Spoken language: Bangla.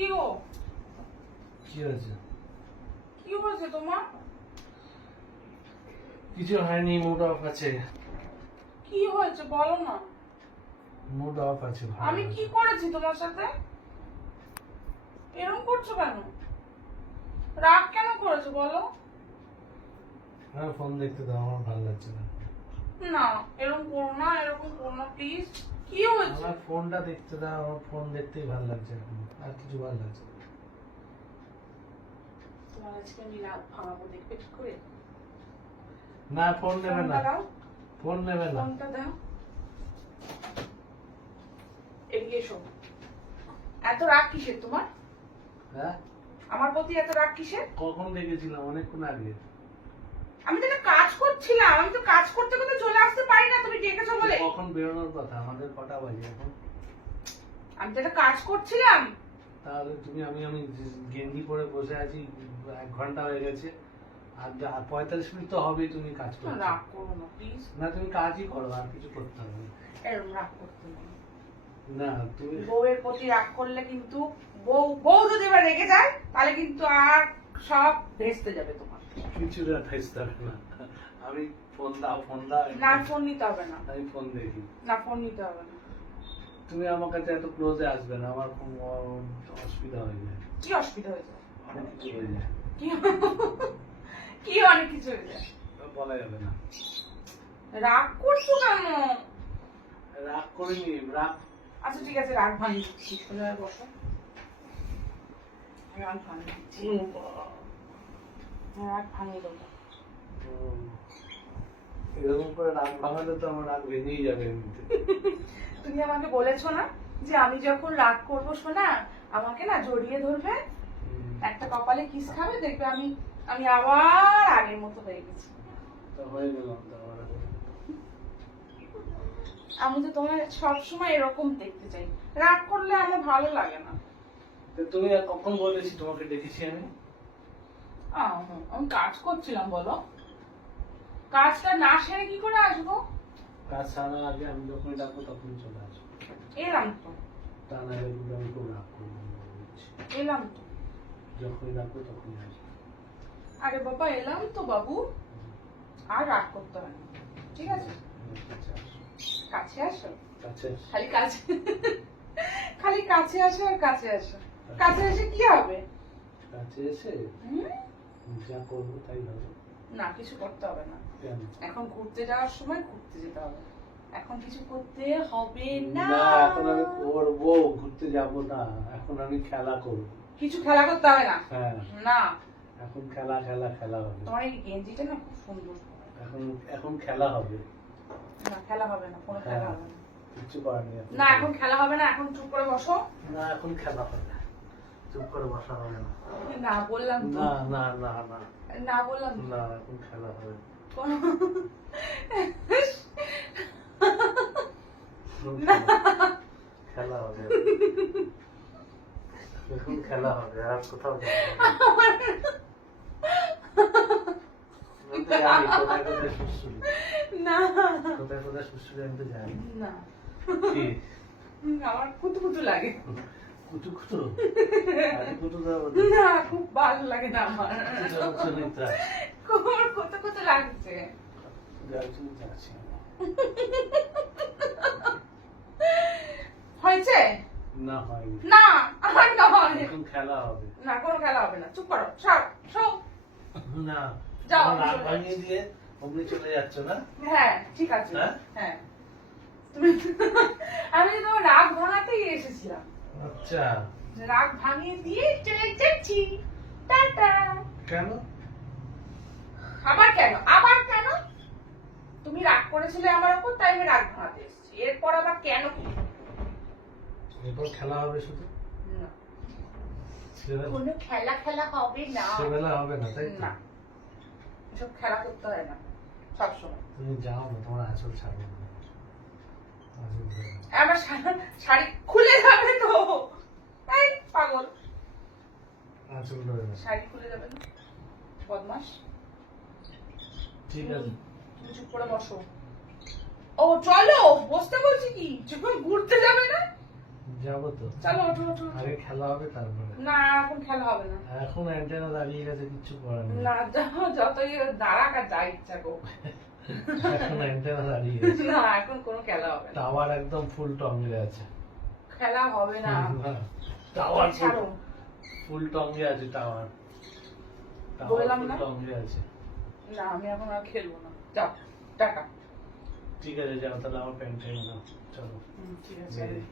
কি গো? কি হয়েছে? কি হয়েছে তোমার? কিছু হয়নি, মুড অফ আছে। কি হয়েছে বলো না। মুড অফ আছে। আমি কি করেছি তোমার সাথে? এরকম করছো কেন? রাগ কেন করেছো বলো? আমার ফোন দেখতে দাও, আমার ভালো লাগছে না। না এরকম করো না, এরকম করো না প্লিজ। কি হয়েছে? আমার ফোনটা দেখতে দাও, আমার ফোন দেখতেই ভালো লাগছে এখন, আর কিছু ভালো লাগছে না। তোমার আজকে আমি রাগ ভাঙাবো, দেখবে ঠিক করে। না ফোন নেবে না, ফোনটা দাও, ফোন নেবে না। ফোনটা দাও। এদিকে এসো। এত রাগ কিসের তোমার? হ্যাঁ, আমার প্রতি এত রাগ কিসের? কখন দেখেছিলাম? অনেকক্ষণ আগে। আমি তো একটা কাজ করছিলাম, আমি তো কাজ করতে করতে চলে আসতে পারি না তুমি ডেকেছো বলে। কখন বেরোনোর কথা? আমাদের কটা বাজে এখন? আমি তো একটা কাজ করছিলাম। তাহলে তুমি আমি গেঞ্জি পরে বসে আছি, 1 ঘন্টা হয়ে গেছে, আর 45 মিনিট তো হবেই তুমি কাজ করছো। রাগ করো না প্লিজ। না তুমি কাজই করো, আর কিছু করতে হবে না। এরকম রাগ করতে নেই। না তুমি বউয়ের প্রতি রাগ করলে কিন্তু বউ যদি এবার রেগে যায় তাহলে কিন্তু আর সব ভেস্তে যাবে তোমার। কিছু না, ভেস্তে হবে না। আমি ফোন দাও, ফোন দাও। না ফোন নিতে হবে না, আমি ফোন দেখি। না ফোন নিতে হবে না। তুমি আমার কাছে এত ক্লোজে আসবে না, আমার খুব অসুবিধা হয়ে যায়। কি অসুবিধা হয়ে যায়? অনেক কিছু হয়ে যায়। কি কি অনেক কিছু হয়ে যায়? বলা যাবে না। রাগ করছো কেন? রাগ করিনি, রাগ। আচ্ছা ঠিক আছে, রাগ ভাঙিয়ে দিচ্ছি, সোজা হয়ে বসো। রাগ ভাঙিয়ে দিচ্ছি, রাগ ভাঙিয়ে দেবো। এরকম করে রাগ ভাঙালে তো আমার রাগ ভেঙেই যাবে এমনিতে। তুমি আমাকে বলেছো না যে আমি যখন রাগ করবো শোনা আমাকে না জড়িয়ে ধরবে, একটা কপালে কিস খাবে, দেখবে আমি আমি আবার আগের মতো হয়ে গেছি। তো হয়ে গেলাম তো আবার। আমি তো তোমার সবসময় এরকম দেখতে চাই, রাগ করলে আমার ভালো লাগে না। তো তুমি আর কখন বলেছি তোমাকে দেখেছি আমি? আমি কাজ করছিলাম বলো, কাজটা না সেরে কি করে আসবো? কাজ সারার আগে আমি যখনই ডাকবো তখনই চলে আসবো। এলাম তো, তা না হলে কিন্তু আমি খুব রাগ করবো। এলাম তো। যখনই ডাকবো তখনই আসবো। আরে বাবা এলাম তো বাবু, আর রাগ করতে হবে না, ঠিক আছে? কাছে আসো, কাছে আসো। খালি কাছে খালি কাছে আসো আর কাছে আসো। কাছে এসে কি হবে? কাছে এসে হুম? যা করবো তাই হবে। না কিছু করতে হবে না, কেন? এখন ঘুরতে যাওয়ার সময় ঘুরতে যেতে হবে, এখন কিছু করতে হবে না। না এখন আমি করবো, ঘুরতে যাবো না, এখন আমি খেলা করবো। কিছু খেলা করতে হবে না। হ্যাঁ না এখন খেলা খেলা খেলা হবে। তোমার এই গেঞ্জিটা না খুব সুন্দর। এখন এখন খেলা হবে। না খেলা হবে না, কোনো খেলা হবে না। কিচ্ছু করার নেই। না এখন খেলা হবে না, এখন চুপ করে বসো। না এখন খেলা হবে, চুপ করে বসা হবে না। না বললাম তো, না না না না না বললাম তো। না এখন খেলা হবে। না খেলা হবে, এখন খেলা হবে, আর কোথাও যাবো না। আমি তো জানি কোথায় কোথায় সুশ্রী, না কোথায় কোথায় সুশ্রী আমি তো জানি। না কি আমার কুতু কুতু লাগে। কুটু কুটু আরে কুটু দাও না খুব ভালো লাগে না আমার, সুনিতা আমার কত কত লাগছে। যাচ্ছি যাচ্ছি। হয়েছে? না হয়নি। না আমার নয়। এখন খেলা হবে। না কোনো খেলা হবে না, চুপ করো, সব সব। না যাও, তোমার রাগ চলে ভাঙিয়ে দিয়ে অমনি চলে যাচ্ছ না? হ্যাঁ ঠিক আছে। হ্যাঁ? হ্যাঁ তুমি আমি তো তোমার রাগ ভাঙাতেই এসেছিলাম, আচ্ছা রাগ ভাঙিয়ে দিয়ে চলে যাচ্ছি, টাটা। কেন? আবার কেন, আবার কেন? তুমি রাগ করেছিলে আমার উপর, তাই আমি রাগ ভাঙাতে এসেছি, এরপর আবার কেন কি? এরপর খেলা হবে শুধু? না ছেলেবেলা কোনো খেলা খেলা হবে না। ছেলেবেলা হবে না তাই তো? না এসব খেলা করতে হয় না সবসময়। তুমি যাও না, তোমার আঁচল ছাড়বো না। আঁচল ধরে নাও। আমার শাড়ি খুলে যাবে তো, এই পাগল, আঁচল ধরে নাও। শাড়ি খুলে যাবে না, বদমাস। ঠিক আছে তুমি চুপ করে বসো। ও চলো বসতে বলছি কি, যখন ঘুরতে যাবে না? যাবো তো। চলো ওঠো ওঠো ওঠো। আগে খেলা হবে তারপরে। না এখন খেলা হবে না। এখন অ্যান্টেনা দাঁড়িয়ে গেছে, কিচ্ছু করার নেই। না যতই দাঁড়াক আর যা ইচ্ছা গো। এখন অ্যান্টেনা দাঁড়িয়ে গেছে। না এখন কোনো খেলা হবে না। টাওয়ার একদম ফুল টঙ্গে আছে। খেলা হবে না। টাওয়ার ছাড়ো। ফুল টঙ্গে আছে টাওয়ার। বললাম না? টঙ্গে আছে। না আমি এখন আর খেলবো না। যাও টাটা। ঠিক আছে যাও তাহলে, আমার প্যান্ট টাইম নাও, চলো। ঠিক আছে। বেরিয়ে।